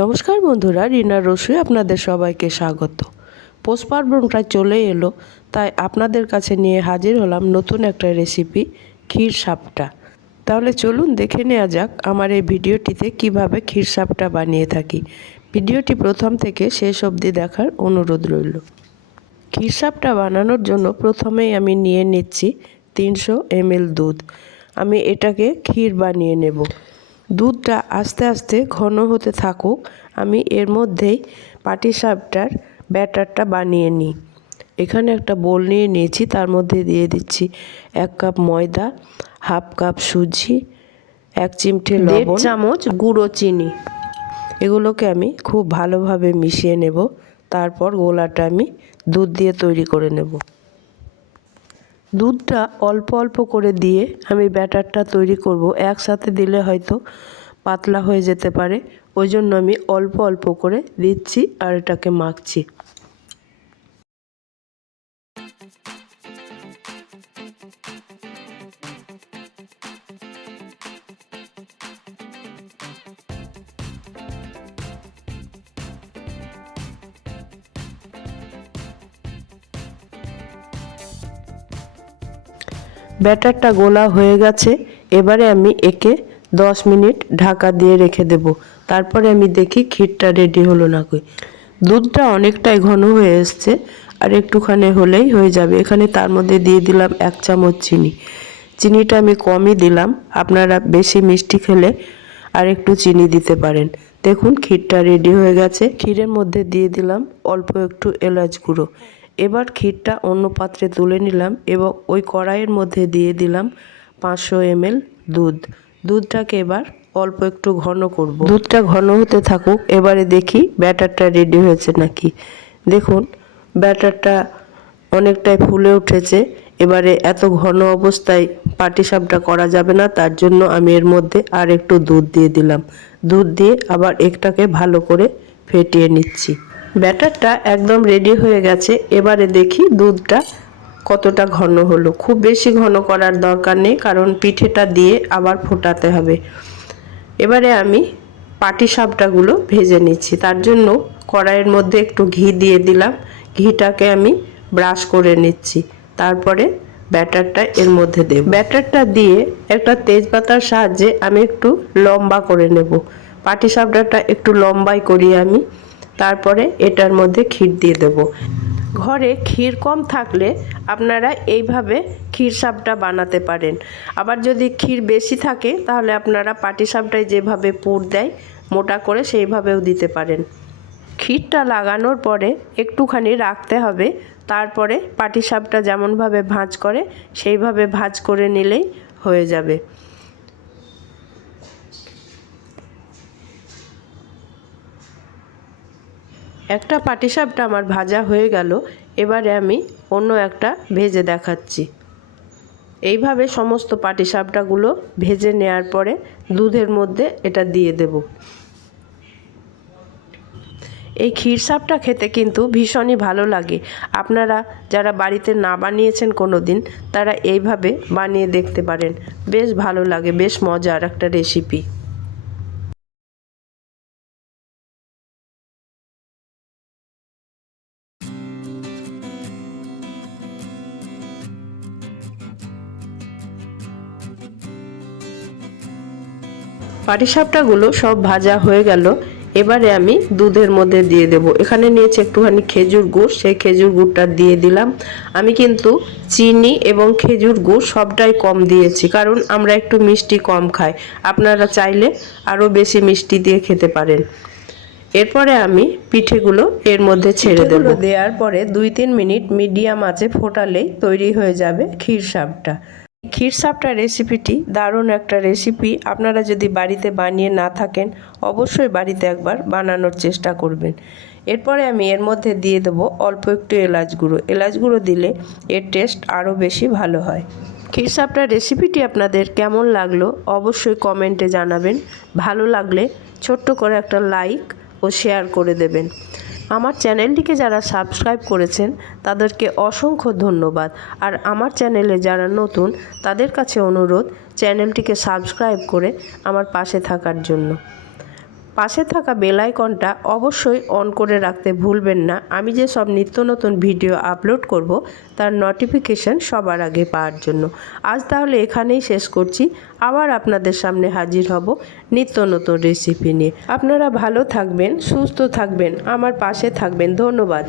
নমস্কার বন্ধুরা রিনার রসুই আপনাদের সবাইকে স্বাগত। পৌষ পার্বণটা চলে এলো, তাই আপনাদের কাছে নিয়ে হাজির হলাম নতুন একটা রেসিপি ক্ষীর সাপটা। তাহলে চলুন দেখে নেওয়া যাক আমার এই ভিডিওটিতে কীভাবে ক্ষীর সাপটা বানিয়ে থাকি। ভিডিওটি প্রথম থেকে শেষ অবধি দেখার অনুরোধ রইল। ক্ষীর সাপটা বানানোর জন্য প্রথমেই আমি নিয়ে নিচ্ছি তিনশো এমএল দুধ। আমি এটাকে ক্ষীর বানিয়ে নেব। দুধটা আস্তে আস্তে ঘন হতে থাকুক আমি এর মধ্যেই পাটিসাপটার ব্যাটারটা বানিয়ে নিই। এখানে একটা বোল নিয়ে নিয়েছি তার মধ্যে দিয়ে দিচ্ছি এক কাপ ময়দা হাফ কাপ সুজি এক চিমটে লবণ চামচ গুঁড়ো চিনি। এগুলোকে আমি খুব ভালোভাবে মিশিয়ে নেব তারপর গোলাটা আমি দুধ দিয়ে তৈরি করে নেব। দুধটা অল্প অল্প করে দিয়ে আমি ব্যাটারটা তৈরি করব। একসাথে দিলে হয়তো পাতলা হয়ে যেতে পারে। ওই জন্য আমি অল্প অল্প করে দিচ্ছি আর এটাকে মাখছি। ব্যাটারটা গোলা হয়ে গেছে, এবারে আমি একে দশ মিনিট ঢাকা দিয়ে রেখে দেব। তারপরে আমি দেখি ক্ষীরটা রেডি হলো না কই। দুধটা অনেকটাই ঘন হয়ে এসছে, আর একটুখানি হলেই হয়ে যাবে। এখানে তার মধ্যে দিয়ে দিলাম এক চামচ চিনি। চিনিটা আমি কমই দিলাম, আপনারা বেশি মিষ্টি খেলে আর একটু চিনি দিতে পারেন। দেখুন ক্ষীরটা রেডি হয়ে গেছে। ক্ষীরের মধ্যে দিয়ে দিলাম অল্প একটু এলাচ গুঁড়ো। এবার ক্ষীরটা অন্য পাত্রে তুলে নিলাম এবং ওই কড়াইয়ের মধ্যে দিয়ে দিলাম পাঁচশো এমএল দুধ। দুধটাকে এবার অল্প একটু ঘন করব। দুধটা ঘন হতে থাকুক, এবারে দেখি ব্যাটারটা রেডি হয়েছে নাকি। দেখুন, ব্যাটারটা অনেকটাই ফুলে উঠেছে। এবারে এত ঘন অবস্থায় পাটিসাপটা করা যাবে না, তার জন্য আমি এর মধ্যে আর একটু দুধ দিয়ে দিলাম। দুধ দিয়ে আবার একটাকে ভালো করে ফেটিয়ে নিচ্ছি। ব্যাটারটা একদম রেডি হয়ে গেছে। এবারে দেখি দুধটা কতটা ঘন হলো। খুব বেশি ঘন করার দরকার নেই, কারণ পিঠেটা দিয়ে আবার ফোটাতে হবে। এবারে আমি পাটি সাপটাগুলো ভেজে নিচ্ছি। তার জন্য কড়াইয়ের মধ্যে একটু ঘি দিয়ে দিলাম। ঘিটাকে আমি ব্রাশ করে নিচ্ছি। তারপরে ব্যাটারটা এর মধ্যে দেব। ব্যাটারটা দিয়ে একটা তেজপাতার সাহায্যে আমি একটু লম্বা করে নেব। পাটি সাপটাটা একটু লম্বাই করি আমি। তারপরে এটার মধ্যে ক্ষীর দিয়ে দেব। ঘরে ক্ষীর কম থাকলে আপনারা এইভাবে ক্ষীর সাপটা বানাতে পারেন। আবার যদি ক্ষীর বেশি থাকে, তাহলে আপনারা পাটি সাপটায় যেভাবে পুর দেয়, মোটা করে সেইভাবেও দিতে পারেন। ক্ষীরটা লাগানোর পরে একটুখানি রাখতে হবে। তারপরে পাটিসাপটা যেমনভাবে ভাঁজ করে, সেইভাবে ভাঁজ করে নিলেই হয়ে যাবে। একটা পাটিসাপটা আমার ভাজা হয়ে গেল, এবারে আমি অন্য একটা ভেজে দেখাচ্ছি। এইভাবে সমস্ত পাটিসাপটাগুলো ভেজে নেওয়ার পরে দুধের মধ্যে এটা দিয়ে দেব। এই ক্ষীর সাপটা খেতে কিন্তু ভীষণই ভালো লাগে। আপনারা যারা বাড়িতে না বানিয়েছেন কোনো দিন তারা এইভাবে বানিয়ে দেখতে পারেন। বেশ ভালো লাগে, বেশ মজার একটা রেসিপি পাটিসাপটাগুলো সব ভাজা হয়ে গেল। এবারে আমি দুধের মধ্যে দিয়ে দেব। এখানে নিয়েছি একটুখানি খেজুর গুড় সেই খেজুর গুড়টা দিয়ে দিলাম। আমি কিন্তু চিনি এবং খেজুর গুড় সবটাই কম দিয়েছি কারণ আমরা একটু মিষ্টি কম খাই। আপনারা চাইলে আরও বেশি মিষ্টি দিয়ে খেতে পারেন। এরপরে আমি পিঠেগুলো এর মধ্যে ছেড়ে দেবো। দেওয়ার পরে দুই তিন মিনিট মিডিয়াম আঁচে ফোটালেই তৈরি হয়ে যাবে ক্ষীর সাপটা। ক্ষীর সাপটা রেসিপিটি দারুণ একটা রেসিপি আপনারা যদি বাড়িতে বানিয়ে না থাকেন, অবশ্যই বাড়িতে একবার বানানোর চেষ্টা করবেন। এরপরে আমি এর মধ্যে দিয়ে দেবো অল্প একটু এলাচ গুঁড়ো। এলাচ গুঁড়ো দিলে এর টেস্ট আরও বেশি ভালো হয়। ক্ষীর সাপটার রেসিপিটি আপনাদের কেমন লাগল অবশ্যই কমেন্টে জানাবেন। ভালো লাগলে ছোট্ট করে একটা লাইক ও শেয়ার করে দেবেন। আমার চ্যানেলটিকে যারা সাবস্ক্রাইব করেছেন, তাদেরকে অসংখ্য ধন্যবাদ। আর আমার চ্যানেলে যারা নতুন, তাদের কাছে অনুরোধ, চ্যানেলটিকে সাবস্ক্রাইব করে আমার পাশে থাকার জন্য। পাশে থাকা বেল আইকনটা অবশ্যই অন করে রাখতে ভুলবেন না। আমি যে সব নিত্য নতুন ভিডিও আপলোড করব, তার নোটিফিকেশন সবার আগে পাওয়ার জন্য। আজ তাহলে এখানেই শেষ করছি। আবার আপনাদের সামনে হাজির হব নিত্য নতুন রেসিপি নিয়ে। আপনারা ভালো থাকবেন, সুস্থ থাকবেন, আমার পাশে থাকবেন। ধন্যবাদ।